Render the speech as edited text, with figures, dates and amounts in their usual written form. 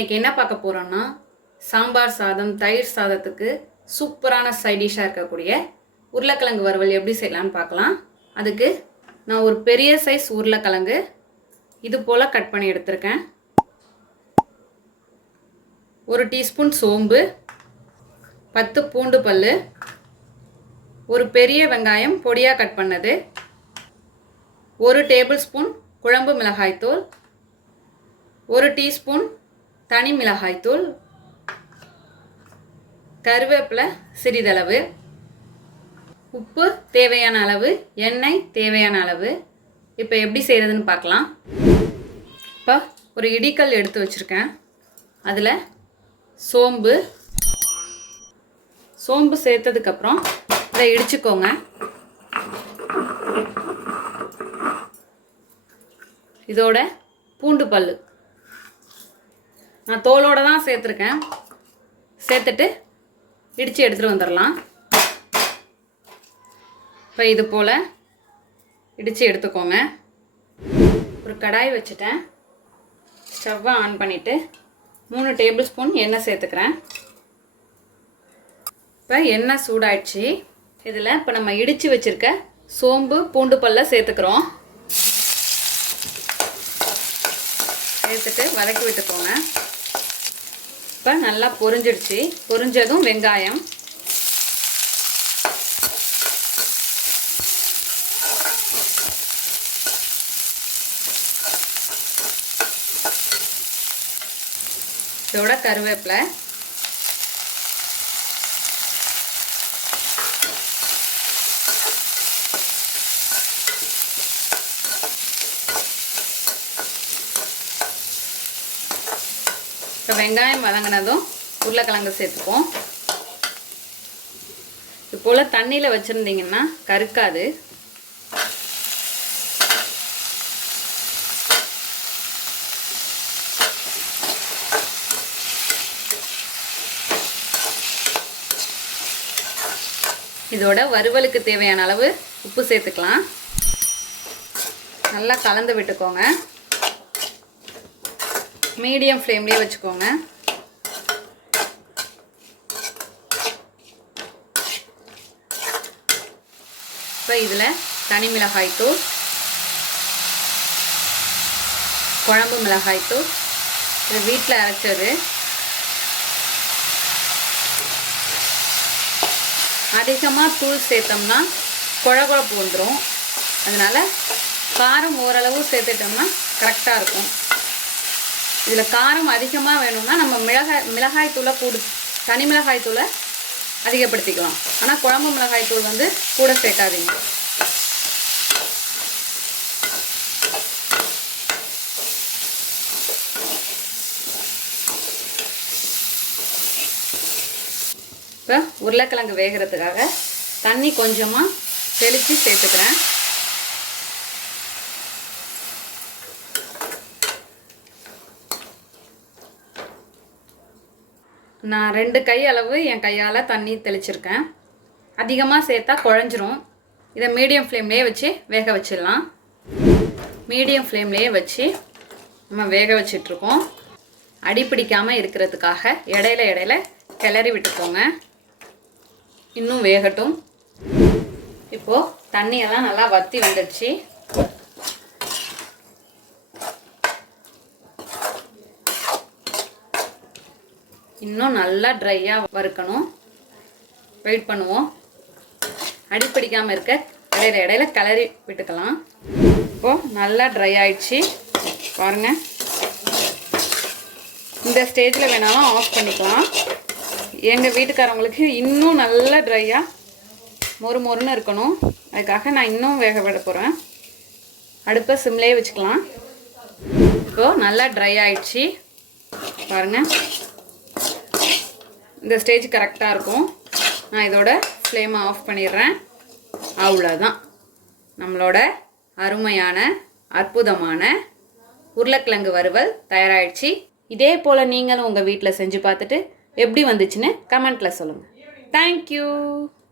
இன்னைக்கு என்ன பார்க்க போறோம்னா சாம்பார் சாதம் தயிர் சாதத்துக்கு சூப்பரான சைட் டிஷ்ஷாக இருக்கக்கூடிய உருளைக்கிழங்கு வறுவல் எப்படி செய்யலாம்னு பார்க்கலாம். அதுக்கு நான் ஒரு பெரிய சைஸ் உருளைக்கிழங்கு இது போல் கட் பண்ணி எடுத்திருக்கேன். 1 டீஸ்பூன் சோம்பு, 10 பூண்டு பல், ஒரு பெரிய வெங்காயம் பொடியாக கட் பண்ணது, 1 டேபிள் ஸ்பூன் குழம்பு மிளகாய்த்தூள், 1 டீஸ்பூன் தனி மிளகாய்த்தூள், கருவேப்பிலை சிறிதளவு, உப்பு தேவையான அளவு, எண்ணெய் தேவையான அளவு. இப்போ எப்படி செய்கிறதுன்னு பார்க்கலாம். இப்போ ஒரு இடிக்கல் எடுத்து வச்சுருக்கேன். அதில் சோம்பு சேர்த்ததுக்கப்புறம் இதை இடிச்சுக்கோங்க. இதோட பூண்டு பல் நான் தோலோடு தான் சேர்த்துருக்கேன். சேர்த்துட்டு இடித்து எடுத்துகிட்டு வந்துடலாம். இப்போ இது போல் இடித்து எடுத்துக்கோங்க. ஒரு கடாய் வச்சுட்டேன். ஸ்டவ்வை ஆன் பண்ணிவிட்டு 3 டேபிள் ஸ்பூன் எண்ணெய் சேர்த்துக்கிறேன். இப்போ எண்ணெய் சூடாயிடுச்சு. இதில் இப்போ நம்ம இடித்து வச்சுருக்க சோம்பு பூண்டு பல்ல சேர்த்துக்கிறோம். சேர்த்துட்டு வதக்கி விட்டுக்கோங்க. இப்போ நல்லா பொரிஞ்சிடுச்சு. பொரிஞ்சதும் வெங்காயம், இதோட கருவேப்பிலை, இப்போ வெங்காயம் வதங்கினதும் உருளைக்கிழங்கு சேர்த்துப்போம். இது போல் தண்ணியில் வச்சுருந்தீங்கன்னா கருக்காது. இதோட வறுவலுக்கு தேவையான அளவு உப்பு சேர்த்துக்கலாம். நல்லா கலந்து விட்டுக்கோங்க. மீடியம் ஃப்ளேம்லேயே வச்சுக்கோங்க. இப்போ இதில் தனி மிளகாய்த்தூள், குழம்பு மிளகாய்த்தூள், இது வீட்டில் அரைச்சது. அதிகமாக தூள் சேர்த்தோம்னா குழகுழப்பு வந்துடும். அதனால் காரம் ஓரளவு சேர்த்துட்டோம்னா கரெக்டாக இருக்கும். இதில் காரம் அதிகமாக வேணும்னா நம்ம மிளகாய்த்தூளை தனி மிளகாய்த்தூளை அதிகப்படுத்திக்கலாம். ஆனால் குழம்பு மிளகாய்த்தூள் கூட சேர்க்காதீங்க. இப்போ உருளைக்கிழங்கு வேகிறதுக்காக தண்ணி கொஞ்சமாக தெளித்து சேர்த்துக்கிறேன். நான் 2 கை அளவு என் கையால் தண்ணி தெளிச்சிருக்கேன். அதிகமாக சேர்த்தா குழஞ்சிரும். இதை மீடியம் ஃப்ளேம்லேயே வச்சு வேக வச்சிடலாம். மீடியம் ஃப்ளேம்லேயே வச்சு நம்ம வேக வச்சிட்ருக்கோம். அடி பிடிக்காமல் இருக்கிறதுக்காக இடையில கிளறி விட்டுக்கோங்க. இன்னும் வேகட்டும். இப்போது தண்ணியெல்லாம் நல்லா வற்றி வந்துடுச்சு. இன்னும் நல்லா ட்ரையாக வறுக்கணும். வெயிட் பண்ணுவோம். அடிப்பிடிக்காமல் இருக்க இடையில கிளறி விட்டுக்கலாம். இப்போது நல்லா ட்ரை ஆயிடுச்சு பாருங்கள். இந்த ஸ்டேஜில் வேணாலும் ஆஃப் பண்ணிக்கலாம். எங்கள் வீட்டுக்காரவங்களுக்கு இன்னும் நல்லா ட்ரையாக மொறுன்னு இருக்கணும். அதுக்காக நான் இன்னும் வேக விட போகிறேன். அடுப்பை சிம்லேயே வச்சுக்கலாம். இப்போது நல்லா ட்ரை ஆயிடுச்சு பாருங்கள். இந்த ஸ்டேஜ் கரெக்டாக இருக்கும். நான் இதோட ஃப்ளேமை ஆஃப் பண்ணிடுறேன். அவ்வளோதான், நம்மளோட அருமையான அற்புதமான உருளைக்கிழங்கு வறுவல் தயாராகிடுச்சு. இதே போல் நீங்களும் உங்கள் வீட்டில் செஞ்சு பார்த்துட்டு எப்படி வந்துச்சுன்னு கமெண்ட்டில் சொல்லுங்கள். தேங்க்யூ.